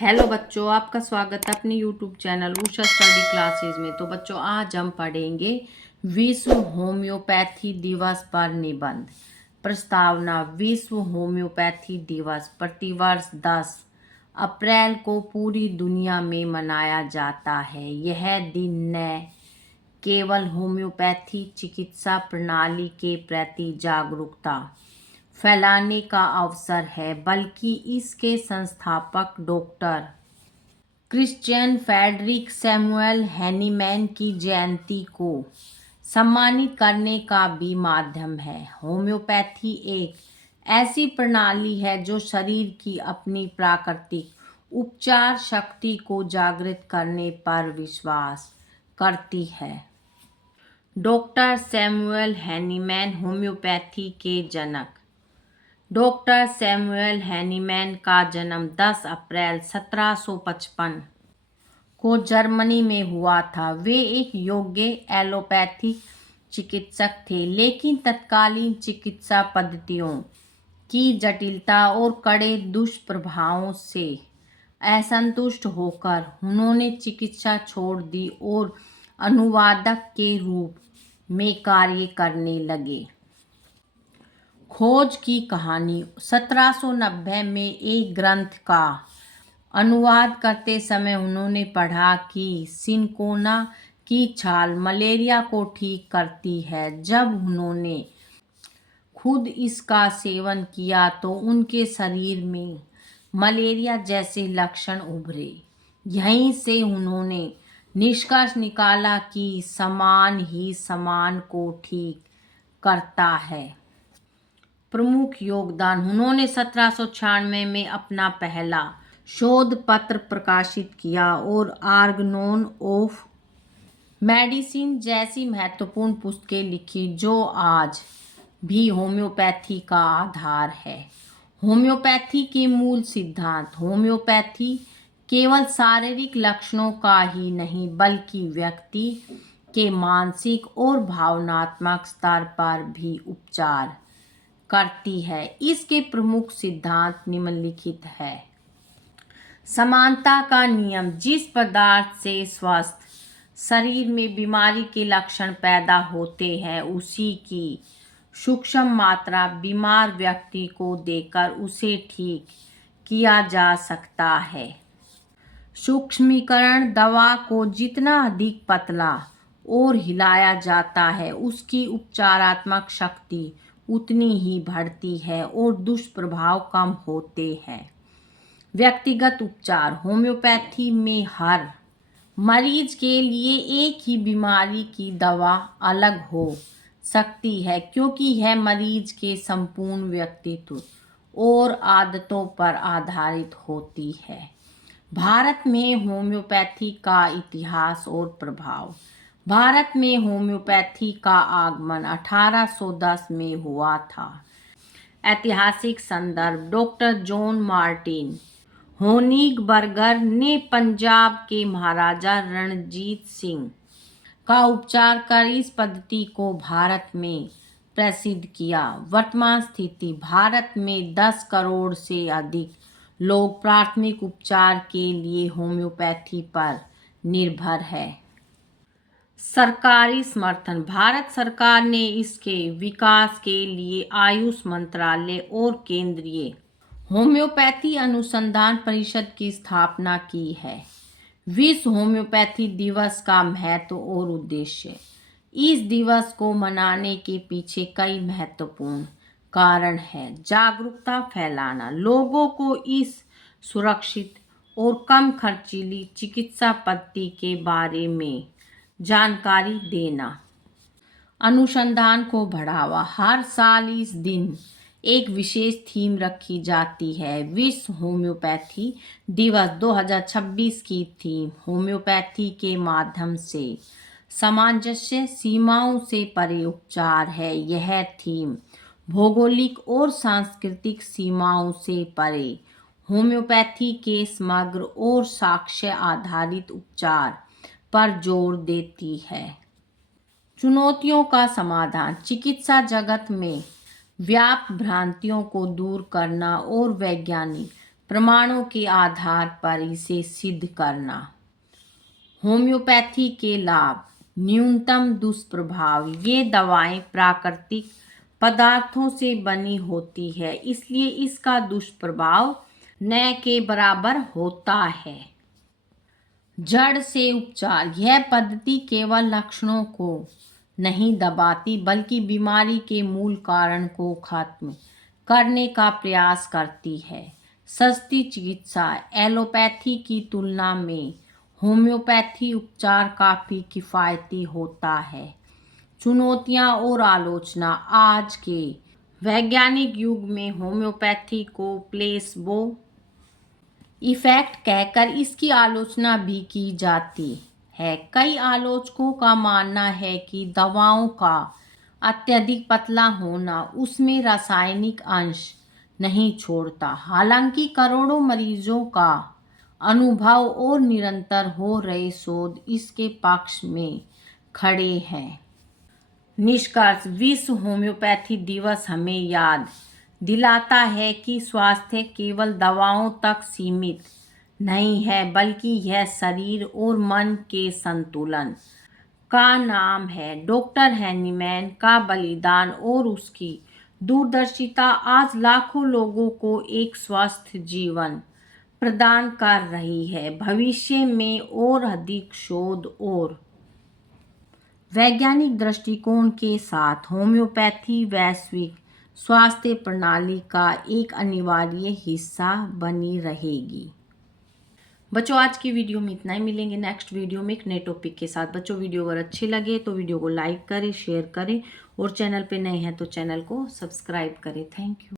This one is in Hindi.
हेलो बच्चों, आपका स्वागत है अपने YouTube channel Usha study classes में। तो बच्चों, आज हम पढ़ेंगे विश्व होम्योपैथी दिवस पर निबंध। प्रस्तावना। विश्व होम्योपैथी दिवस प्रतिवर्ष 10 अप्रैल को पूरी दुनिया में मनाया जाता है। यह दिन न केवल होम्योपैथी चिकित्सा प्रणाली के प्रति जागरूकता फैलाने का अवसर है, बल्कि इसके संस्थापक doctor Christian Friedrich Samuel Hahnemann की जयंती को सम्मानित करने का भी माध्यम है। होम्योपैथी एक ऐसी प्रणाली है जो शरीर की अपनी प्राकृतिक उपचार शक्ति को जागृत करने पर विश्वास करती है। डॉक्टर सैमुअल हैनीमैन होम्योपैथी के जनक। डॉक्टर सैमुअल हैनीमैन का जन्म 10 अप्रैल 1755 को जर्मनी में हुआ था। वे एक योग्य एलोपैथिक चिकित्सक थे, लेकिन तत्कालीन चिकित्सा पद्धतियों की जटिलता और कड़े दुष्प्रभावों से असंतुष्ट होकर उन्होंने चिकित्सा छोड़ दी और अनुवादक के रूप में कार्य करने लगे। खोज की कहानी। 1790 में एक ग्रंथ का अनुवाद करते समय उन्होंने पढ़ा कि सिनकोना की छाल मलेरिया को ठीक करती है। जब उन्होंने खुद इसका सेवन किया तो उनके शरीर में मलेरिया जैसे लक्षण उभरे। यहीं से उन्होंने निष्कर्ष निकाला कि समान ही समान को ठीक करता है। प्रमुख योगदान। उन्होंने 1796 में अपना पहला शोध पत्र प्रकाशित किया और ऑर्गनोन ऑफ मेडिसिन जैसी महत्वपूर्ण पुस्तकें लिखी, जो आज भी होम्योपैथी का आधार है। होम्योपैथी के मूल सिद्धांत। होम्योपैथी केवल शारीरिक लक्षणों का ही नहीं, बल्कि व्यक्ति के मानसिक और भावनात्मक स्तर पर भी उपचार करती है। इसके प्रमुख सिद्धांत निम्नलिखित है। समानता का नियम। जिस पदार्थ से स्वस्थ शरीर में बीमारी के लक्षण पैदा होते हैं, उसी की सूक्ष्म मात्रा बीमार व्यक्ति को देकर उसे ठीक किया जा सकता है। सूक्ष्मीकरण। दवा को जितना अधिक पतला और हिलाया जाता है, उसकी उपचारात्मक शक्ति उतनी ही बढ़ती है और दुष्प्रभाव कम होते हैं। व्यक्तिगत उपचार। होम्योपैथी में हर मरीज के लिए एक ही बीमारी की दवा अलग हो सकती है, क्योंकि यह मरीज के संपूर्ण व्यक्तित्व और आदतों पर आधारित होती है। भारत में होम्योपैथी का इतिहास और प्रभाव। भारत में होम्योपैथी का आगमन 1810 में हुआ था। ऐतिहासिक संदर्भ। डॉक्टर जॉन मार्टिन होनिगबर्गर ने पंजाब के महाराजा रणजीत सिंह का उपचार कर इस पद्धति को भारत में प्रसिद्ध किया। वर्तमान स्थिति। भारत में 10 करोड़ से अधिक लोग प्राथमिक उपचार के लिए होम्योपैथी पर निर्भर है। सरकारी समर्थन। भारत सरकार ने इसके विकास के लिए आयुष मंत्रालय और केंद्रीय होम्योपैथी अनुसंधान परिषद की स्थापना की है। विश्व होम्योपैथी दिवस का महत्व और उद्देश्य। इस दिवस को मनाने के पीछे कई महत्वपूर्ण कारण हैं। जागरूकता फैलाना। लोगों को इस सुरक्षित और कम खर्चीली चिकित्सा पद्धति के बारे में जानकारी देना। अनुसंधान को बढ़ावा। हर साल इस दिन एक विशेष थीम रखी जाती है। विश्व होम्योपैथी दिवस 2026 की थीम होम्योपैथी के माध्यम से सामंजस्य, सीमाओं से परे उपचार है। यह थीम भौगोलिक और सांस्कृतिक सीमाओं से परे होम्योपैथी के समग्र और साक्ष्य आधारित उपचार पर जोर देती है। चुनौतियों का समाधान। चिकित्सा जगत में व्याप्त भ्रांतियों को दूर करना और वैज्ञानिक प्रमाणों के आधार पर इसे सिद्ध करना। होम्योपैथी के लाभ, न्यूनतम दुष्प्रभाव। ये दवाएं प्राकृतिक पदार्थों से बनी होती है, इसलिए इसका दुष्प्रभाव न के बराबर होता है। जड़ से उपचार, यह पद्धति केवल लक्षणों को नहीं दबाती बल्कि बीमारी के मूल कारण को खत्म करने का प्रयास करती है। सस्ती चिकित्सा, एलोपैथी की तुलना में होम्योपैथी उपचार काफ़ी किफ़ायती होता है। चुनौतियां और आलोचना, आज के वैज्ञानिक युग में होम्योपैथी को प्लेसबो इफेक्ट कहकर इसकी आलोचना भी की जाती है। कई आलोचकों का मानना है कि दवाओं का अत्यधिक पतला होना उसमें रासायनिक अंश नहीं छोड़ता। हालांकि करोड़ों मरीजों का अनुभव और निरंतर हो रहे शोध इसके पक्ष में खड़े हैं। निष्कर्ष, विश्व होम्योपैथी दिवस हमें याद दिलाता है कि स्वास्थ्य केवल दवाओं तक सीमित नहीं है, बल्कि यह शरीर और मन के संतुलन का नाम है। डॉक्टर हैनीमैन का बलिदान और उसकी दूरदर्शिता आज लाखों लोगों को एक स्वस्थ जीवन प्रदान कर रही है। भविष्य में और अधिक शोध और वैज्ञानिक दृष्टिकोण के साथ होम्योपैथी वैश्विक स्वास्थ्य प्रणाली का एक अनिवार्य हिस्सा बनी रहेगी। बच्चों, आज की वीडियो में इतना ही। मिलेंगे नेक्स्ट वीडियो में एक नए टॉपिक के साथ। बच्चों, वीडियो अगर अच्छी लगे तो वीडियो को लाइक करें, शेयर करें और चैनल पे नए हैं तो चैनल को सब्सक्राइब करें। Thank you.